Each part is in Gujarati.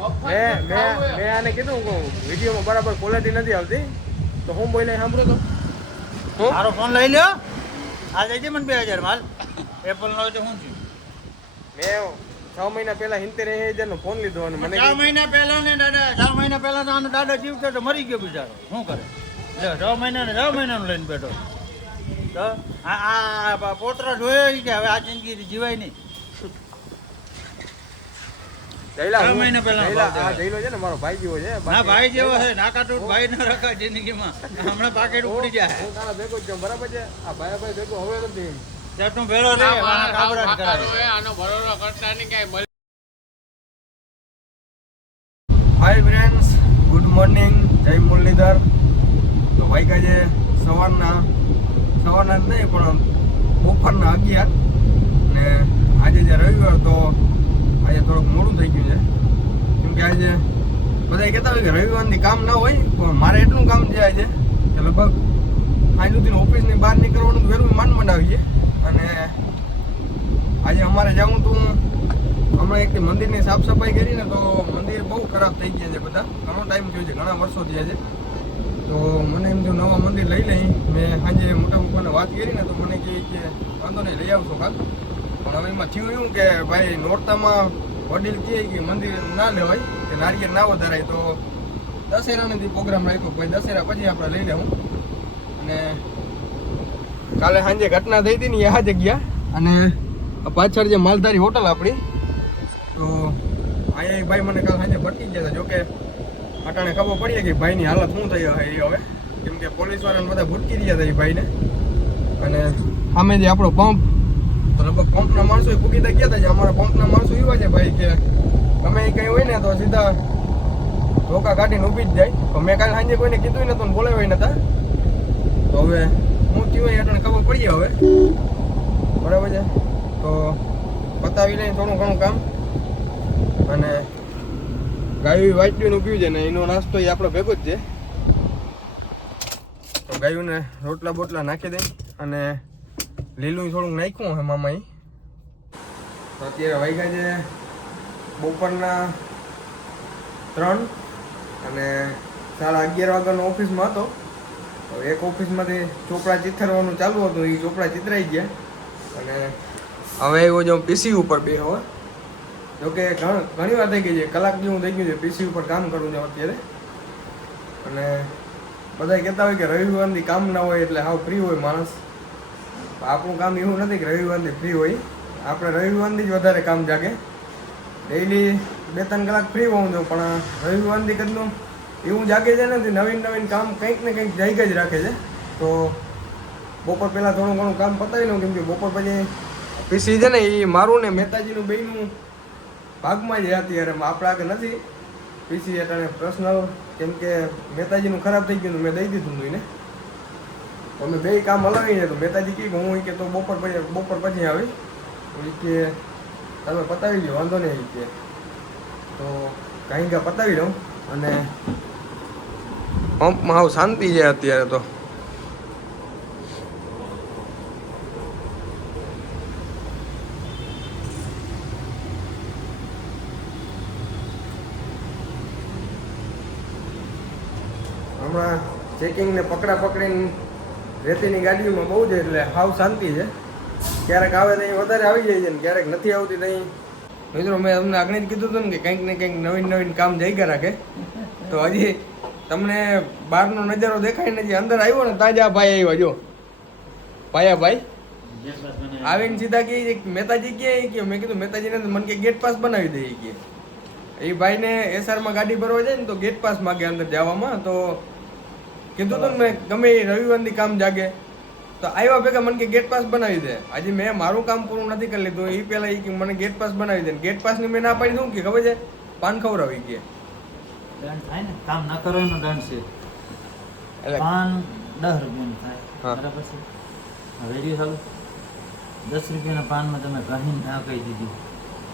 મેં આને કીધું વિડીયોમાં બરાબર ક્વોલિટી નથી આવતી તો હું બોલે સાંભળો તો મારો ફોન લઈ લ્યો આ જઈ મને 2000 માલ એપલ નો તો શું થયું મેં 6 મહિના પહેલા 70,000 નો ફોન લીધો અને મને 6 મહિના પહેલા ને દાદા 6 મહિના પહેલા તો આનો દાદો જીવતો તો મરી ગયો બિચારો શું કરે 6 મહિનાનું લઈને બેઠો તો આ પોતરા જોયો કે હવે આ જિંદગી જીવાય નહીં. 6 મહિના પહેલા જઈલો છે ને મારો ભાઈ જેવો છે. ના ભાઈ જેવો છે નાકાટૂટ ભાઈ ન રખા જિંદગીમાં હમણાં પાકેટ ઉડી જાય. હું તારા ભેગો જ છું બરાબર છે. આ ભાઈ ભેગો હવે નથી ચટનો ભેળો રે કાબરા કરાવે આનો ભરોસો કરતા નહીં કાઈ. હાય ફ્રેન્ડ્સ, ગુડ મોર્નિંગ, જય મુરલીધર. તો વાગ્યા છે સવારના જ નહીં પણ બપોરના 11 ને આજે જે રવિવાર તો આજે થોડુંક મોડું થઈ ગયું છે કેમ કે આજે બધા કહેતા હોય કે રવિવારની કામ ના હોય પણ મારે એટલું કામ છે આજે કે લગભગ આજ સુધી ઓફિસની બહાર નીકળવાનું વહેલું માંડ આવીએ. અને આજે અમારે જવું તું હમણાં એક મંદિરની સાફ સફાઈ કરીને તો મંદિર બહુ ખરાબ થઈ ગયા છે બધા. ઘણો ટાઈમ થયો છે, ઘણા વર્ષો થયા છે. તો મને એમ જો નવા મંદિર લઈ લઈ મેં સાંજે મોટા પપ્પાને વાત કરી ને તો મને કહે કે વાંધો નહીં લઈ આવશો કાક. પણ હવે એમાં થયું એવું કે ભાઈ નોરતામાં વડીલ કહે કે મંદિર ના લેવાય કે નારિયેળ ના વધારાય તો દશેરાની પ્રોગ્રામ રાખ્યો ભાઈ દશેરા પછી આપણે લઈ લેવું. અને કાલે સાંજે ઘટના થઈ હતી ને આ જગ્યા અને પાછળ જે માલધારી હોટલ આપણી તો અહીંયા ભાઈ મને કાલ સાંજે ભટકી ગયા હતા. જોકે અટાણે ખબર પડીએ કે ભાઈની હાલત શું થઈ એ હવે કેમ કે પોલીસવાળાને બધા ભૂટકી રહ્યા હતા એ ભાઈને. અને સામે જે આપણો પંપ તો લગભગ પંપના માણસો પૂગીતા ગયા હતા. અમારા પંપના માણસો એવા છે ભાઈ કે ગમે એ કંઈ હોય ને તો સીધા ધોકા કાઢીને ઊભી જ જાય. તો મેં કાલે સાંજે કોઈને કીધું નતું બોલાવ્યા નતા. તો હવે હું થયું અટાણે ખબર પડીએ હવે બરાબર છે. તો બતાવી લઈને થોડું ઘણું કામ અને ગાયું વાટડીનું પીવું છે ને એનો નાસ્તો એ આપણો ભેગો જ છે. તો ગાયુંને રોટલા બોટલા નાખી દઈ અને લીલું થોડુંક નાખ્યું હે મામા. તો અત્યારે વાગ્યા છે બપોરના 3 અને 11:30 વાગ્યાનો ઓફિસમાં હતો. તો એક ઓફિસમાંથી ચોપડા ચિથરવાનું ચાલુ હતું, એ ચોપડા ચિતરાઈ ગયા અને હવે એવો જો પીસી ઉપર બે હવે જોકે ઘણી વાર થઈ ગઈ છે, કલાક જેવું થઈ ગયું છે પીસી ઉપર કામ કરવું છે અત્યારે. અને બધા કહેતા હોય કે રવિવારની કામ ના હોય એટલે હાવ ફ્રી હોય માણસ. આપણું કામ એવું નથી કે રવિવારની ફ્રી હોય, આપણે રવિવારની જ વધારે કામ જાગે. ડેઈલી 2-3 કલાક ફ્રી હોવું છું પણ રવિવારની કદનું એવું જાગે છે નથી. નવીન કામ કંઈક ને કંઈક જાગ્યા જ રાખે છે. તો બપોર પહેલાં થોડું ઘણું કામ પતાવી લઉં કેમ કે બપોર પછી પીસી છે ને એ મારું ને મહેતાજીનું બેયનું ભાગમાં જ અત્યારે આપણા આગળ નથી પીસી એટલે પર્સનલ કેમ કે મહેતાજીનું ખરાબ થઈ ગયું મેં દઈ દીધું હતું એને. તો અમે બે કામ હલાવીને તો મહેતાજી કહે હું કે તો બપોર પછી આવી કે તમે પતાવી લો વાંધો નહીં કે. તો કાંઈ કા પતાવી લઉં અને પંપમાં હાવ શાંતિ છે અત્યારે. તો હમણાં ચેકિંગ ને પકડીને રેતીની ગાડીઓમાં બહુ છે એટલે હાવ શાંતિ છે. ક્યારેક આવે તો અહીં વધારે આવી જાય છે ને ક્યારેક નથી આવતી તો અહીં. મિત્રો મેં તમને આગળ જ કીધું હતું ને કે કંઈક ને કંઈક નવીન કામ જઈ રાખે. તો હજી તમને બહારનો નજારો દેખાય ને જે અંદર આવ્યો ને તાજા ભાઈ આવ્યા જો ભાઈ આવીને સીધા કહે મહેતાજી ક્યાં કે મેં કીધું મહેતાજીને મને કે ગેટ પાસ બનાવી દઈએ કે એ ભાઈને એસઆરમાં ગાડી ભરવા જાય ને તો ગેટ પાસ માગે અંદર જવામાં. તો કીધું હતું ને મેં ગમે એ રવિવારની કામ જાગે તો આવ્યા ભેગા મને કે ગેટ પાસ બનાવી દે. આજે મેં મારું કામ પૂરું નથી કરી લીધું એ પહેલાં એ કે મને ગેટ પાસ બનાવી દે. ગેટ પાસની મેં ના પાડી દઉં કે ખબર છે પાન ખવડાવી કે દંડ થાય ને કામ ના કરવાનો દંડ છે એટલે પાન 10 રૂપિયાનું થાય બરાબર છે. રેડિયો ચાલુ 10 રૂપિયાના પાનમાં તમે ઘણી ના કહી દીધી.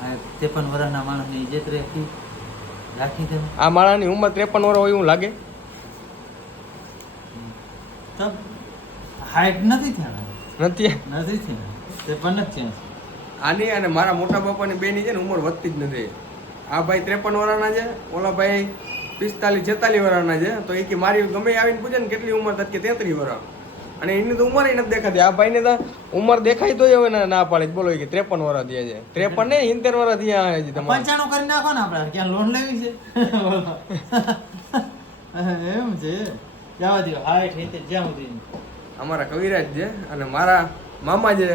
આ 53 વર્ષના માણસની ઇજ્જત રાખી તમે. આ માણસની ઉંમર 53 વર્ષ હોય એવું લાગે. તબ હાઈટ નથી થયા 53 જ છે. આની અને મારા મોટા બાપાની બેની છે ને ઉંમર વધતી જ નથી. આ ભાઈ 53 વર્ષના છે, ઓલા ભાઈ 45 46 વર્ષના છે. તો એ કે મારી ગમે એ આવીને પૂછે ને કેટલી ઉંમર થાય કે 33 વર્ષ, અને એની તો ઉંમર નથી દેખાતી. આ ભાઈને તો ઉંમર દેખાય તો હવે ના પાડે બોલો કે 53 વર્ષ થયા છે. 53 ને 70 વર્ષ થયા હજી તમારે 95 કરી નાખો ને આપણે, ક્યાં લોન લેવી છે? એમ છે, જવા દો. 60 70 જ્યાં સુધી. અમારા કવિરાજ છે અને મારા મામા છે.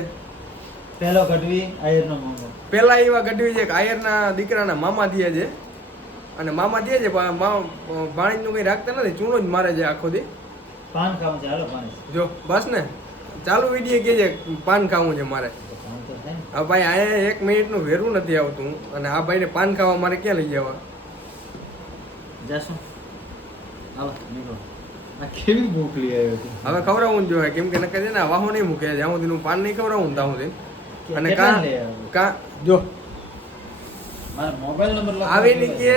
પહેલો ગઢવી આયરનો મામો. પેલા એવા ગઢવી છે કે આયરના દીકરાના મામા થયા છે, અને મામા થયા છે ભાણીજનું કંઈ રાખતા નથી, ચૂનો જ મારે છે આખો દી. પાન ખાવું છે, હાલો પાન. જો બસ ને ચાલુ વિડીયો કે છે પાન ખાવું છે મારે. પાન તો થાય ને. આ ભાઈ અહીંયા 1 મિનિટનું વેરું નથી આવતું, અને આ ભાઈને પાન ખાવા મારે ક્યાં લઈ જવા? જાશું. હાલો નીકળો. આ કેવી ભૂખ લઈ આવ્યો છે. હવે ખવડાવવું જ જોઈએ, કેમ કે નકર છે ને વાહો નહીં મૂકે, જ્યાં સુધી હું પાન નહીં ખવડાવું ત્યાં સુધી. અને કેટલા લઈ આવ્યો? કા જો મારો મોબાઈલ નંબર લખો. આવીને કે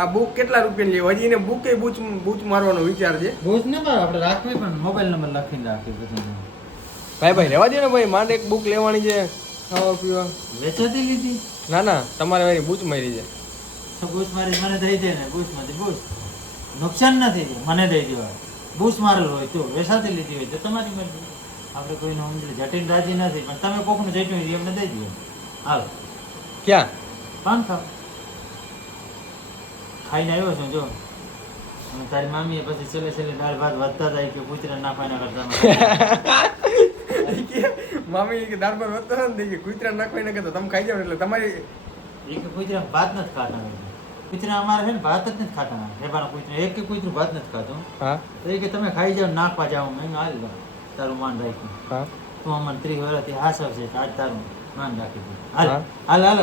આ બુક કેટલા રૂપિયાની લેવા, હજી એને બુકે બૂચ મારવાનો વિચાર છે. બૂચ ન મારો, આપણે રાખવી પણ મોબાઈલ નંબર લખીને રાખી પછી. ભાઈ રહેવા દે ને ભાઈ, માંડ એક બુક લેવાની છે ખાવા પીવા. વેચાતી લીધી? ના ના, તમારે વારી બૂચ મારી છે. તો બૂચ મારી મને દઈ દે ને, બૂચમાંથી બૂચ. નુકસાન નથી, મને દઈ દેવા. બૂચ મારેલ હોય તો, વેચાતી લીધી હોય તો તમારી મરજી. આપણે કોઈનું સમજી જટીન રાજી નથી, પણ તમે કોકનું જટ્યું હોય એમને દઈ દો. હાલો ક્યાં પાન ખાવ. ખાઈને આવ્યો છું જો. અને તારી મામીએ પછી છેલ્લે દાળ ભાત વધતા જાય કે કૂતરા નાખવાના કરતા મામી કે દાળ પર વધતો નથી કે કૂતરા નાખવાય ને કરતા તમે ખાઈ જાવ એટલે તમારી એ કે કૂતરા ભાત નથી ખાતા. કૂતરા અમારે છે ને ભાત જ નથી ખાતા. રેબાના કૂતરા એક કે કૂતરું ભાત નથી ખાતું. હા તો એ કે તમે ખાઈ જાવ નાખવા જાવ. મેં હાલ તારું માન રાખ્યું. હા તું અમારે 30 વર્ષથી હાસવ છે આજ તારું માન રાખી દઉં. હાલ હા. હાલ હાલ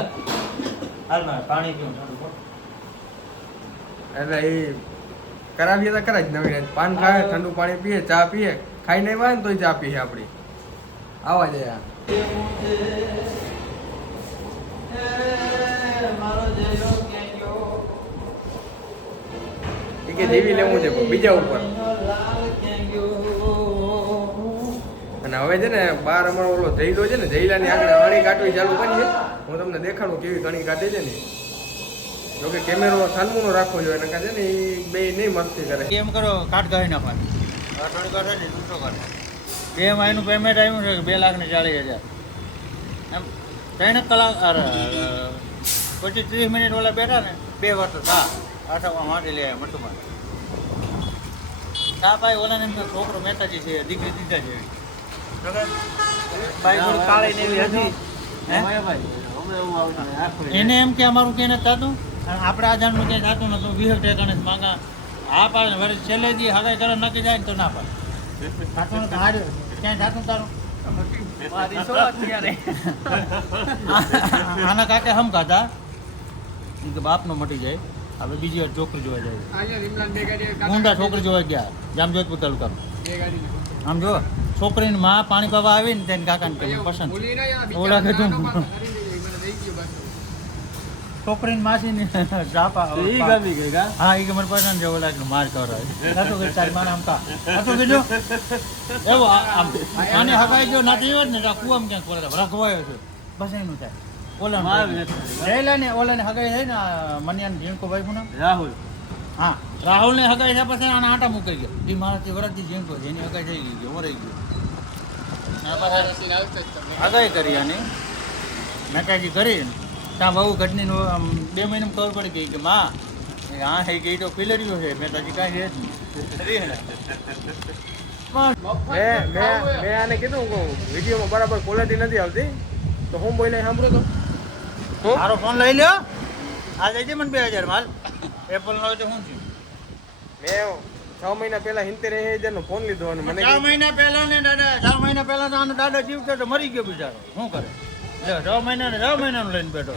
હાલ મારે પાણી પીવું ઠંડુ કર. એટલે એ કરાવીએ તો ખરા જ નવી રાત. પાન ખાય, ઠંડુ પાણી પીએ, ચા પીએ, ખાઈ નહીં હોય ને તોય ચા પીએ આપણી. આવા છે યાર. એ કે જેવી લેવું છે પણ બીજા ઉપર. અને હવે છે ને બાર અમારો ઓલો જઈલો છે ને, જઈલાની આગળ અણી કાઢવી ચાલુ કરીએ. હું તમને દેખાડું કેવી ઘણી કાઢે છે ને. જોકે કેમેરો સાનમુનો રાખવો જોઈએ, નકર છે ને એ બે નહીં મસ્તી કરે. એમ કરો, કાટ ગાળી નાખવાની. થોડી કરે ને દૂસરો કરે. 2 મહિનું પેમેન્ટ આવ્યું છે 2,40,000. એમ 3 કલાક પછી 30 મિનિટ ઓલા બેઠા ને 2 વર્ષ હા આઠમાં માટે લે મટુમાં તા ભાઈ ઓલાને એમ છોકરો મહેતાજી છે, દીકરી દીધા છે. ભાઈ થોડી કાળી ને એવી હતી. એને એમ કે અમારું ક્યાંય નથી થતું, આપણે આ જાણનું ક્યાંય થતું નતું. 20 ટેકાને માંગા હા પાડે ને વળી છેલ્લે દી હગાઈ કરવા નક્કી જાય ને તો ના પાડે. થતું નથી હાર્યું ક્યાંય થતું તારું. આના કાકે હમ ખાતા કે બાપનો મટી જાય. હવે બીજી વાર છોકરી જોવા જાય. ઊંડા છોકરી જોવા ગયા જામજોધપુર તાલુકામાં. આમ જો છોકરીની માં પાણી પાવા આવી ને તેને કાકાને કે પસંદ ઓલા કીધું છોકરીની માસીને જાપા હા એ કે મને પસંદ છે. ઓલા માર કરાવે કે તારી માને આમ કા કીધું એવો આમ આને હગાઈ ગયો નાટી હોત ને કુવામ ક્યાંક બોલા રખવાયો છે બસ એનું થાય. ઓલા જયલાને ઓલાને હગાઈ છે ને મનિયાન જીણકો ભાઈ પુના રાહુલ. હા રાહુલને હગાઈ છે પછી આના આટા મુકાઈ ગયો. એ મારાથી વરસથી જીણકો છે એની હગાઈ થઈ ગઈ ઓરાઈ ગયો. હગાઈ કરી આની મેકાજી કરી ત્યાં બહુ ઘટની 2 મહિનામાં ખબર પડી ગઈ કે માં હા હે ગઈ તો પિલર્યું છે મેકાજી કાંઈ છે જ મેં આને કીધું વિડીયોમાં બરાબર ક્વોલિટી નથી આવતી તો હું બોલે સાંભળો તો મારો ફોન લઈ લ્યો. આ જઈ મને 2000 માલ એપલ નો તો શું થયું. મેં 6 મહિના પહેલા 70,000 નો ફોન લીધો અને મને 6 મહિના પહેલા ને દાદા 6 મહિના પહેલા તો આનો દાદા જીવ તો મરી ગયો બિચારો. શું કરે 6 મહિનાનું લઈને બેઠો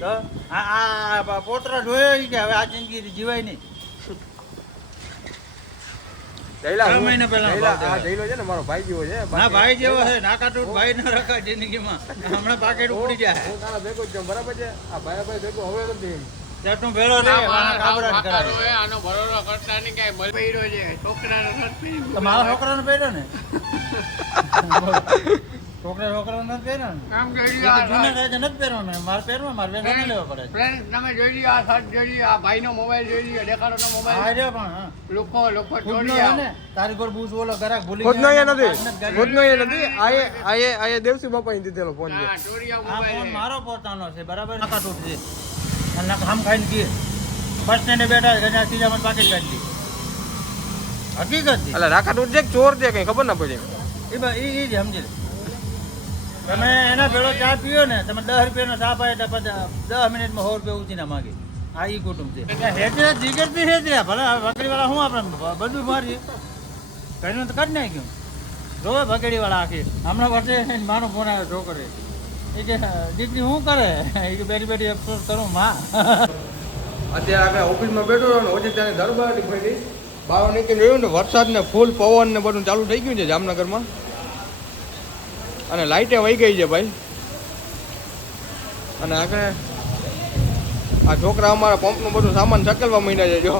તો આ પોતરા જોયો કે હવે આ જિંદગી જીવાય નહીં. જયલા 6 મહિના પહેલા આ જયલો છે ને મારો ભાઈ જેવો છે. ના ભાઈ જેવો છે નાકા તૂટ ભાઈ ના રખા જિંદગીમાં હમણાં પાકેટ ઉડી જાય. હું તારા ભેગો જ છું બરાબર છે. આ ભાઈ ભેગો હવે નથી ત્યાં તું ભેળો રે કાબરાટ કરાવે. આનો ભરોસો કરતા નહીં કાંઈ મળી પડ્યો છે છોકરાનો નથી. તો મારા છોકરાનો પેડો ને છોકરા નથી પહેરવા ને આમ જોઈ એ લ્યો તો આ જૂના શર્ટ. થાય નથી પહેરવા ને મારે પહેરવા મારે વેચાણ લેવા પડે છે. ફ્રેન્ડ, તમે જોઈ લ્યો આ શર્ટ જોઈ લ્યો આ ભાઈનો મોબાઈલ જોઈ લ્યો દેખાડો નો આ મોબાઈલ રહ્યો પણ હા લોકો ખુદનો ચોરી હે ને તારી પર બૂસ ઓલો ગરાક ભૂલી ખુદનો ગયા એ નથી ને, ગાડી- ખુદનો એ નથી આ દેવસી બાપાએ દીધેલો ફોન છે ચોરિયા આ ફોન મોબાઈલ મારો પોતાનો છે બરાબર નાકા તૂટ છે અને નાકા હમ ખાઈને ગયે બસ સ્ટેન્ડે બેઠા ગજા ત્રીજા મને પાકેટ કાઢી હકીકત છે એટલે રાખા તૂટ છે કે ચોર છે કઈ ખબર ના પડી એ જ સમજી લે. તમે એના ભેળો ચા પીઓ ને તમે 10 રૂપિયાનો ચા પાય તો પછી 10 મિનિટમાં 100 રૂપિયા ઉછીના માગે આ ઈ કુટુંબ છે હેતરા જીગરથી હેતરા ભલે ભકડીવાળા શું આપણે બધું મારીએ કરીને તો કાઢી નાખ્યું જોવે ભકડીવાળા આખી હમણાં વર્ષે એને માનો ફોન આવ્યો છોકરે એ કે દીકરી શું કરે એ કે બેઠી બેઠી અફસોસ કરું માં અત્યારે આપણે ઓફિસમાં બેઠો રહ્યો ને ઓછી ત્યાં દરબાર નીકળી બહાર નીકળી રહ્યું ને વરસાદ ને ફૂલ પવન ને બધું ચાલુ થઈ ગયું છે જામનગરમાં અને લાઇટે વહી ગઈ છે ભાઈ અને આગળ આ છોકરા અમારા પંપનું બધું સામાન ચકેલવા માંડ્યા છે જો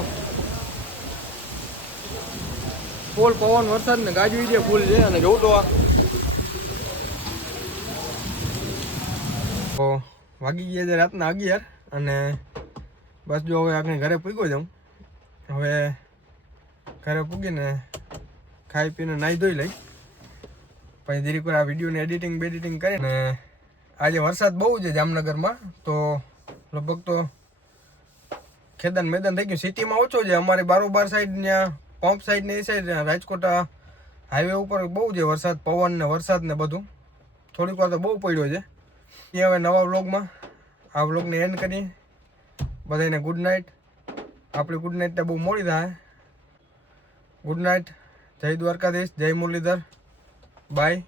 ફૂલ પવન વરસાદ ને ગાજવી છે ફૂલ છે અને જોઉં તો વાગી ગયા છે રાતના 11 અને બસ જો હવે આપણે ઘરે પૂગ્યો જાઉં હવે ઘરે પૂગીને ખાઈ પીને નાહી ધોઈ લઈ પછી ધીરે પર આ વિડીયોની એડિટિંગ બેડિટિંગ કરીને આજે વરસાદ બહુ છે જામનગરમાં તો લગભગ તો ખેદાન મેદાન થઈ ગયું સિટીમાં ઓછો છે અમારી બારોબાર સાઈડ ત્યાં પંપ સાઈડ ને એ સાઈડ રાજકોટ હાઈવે ઉપર બહુ છે વરસાદ પવન ને વરસાદ ને બધું થોડીક વાર તો બહુ પડ્યો છે ત્યાં હવે નવા વ્લોગમાં આ વ્લોગને એન્ડ કરીએ બધાને ગુડ નાઇટ આપણી ગુડ નાઇટને બહુ મોડી થાય ગુડ નાઇટ જય દ્વારકાધીશ જય મુરલીધર બાય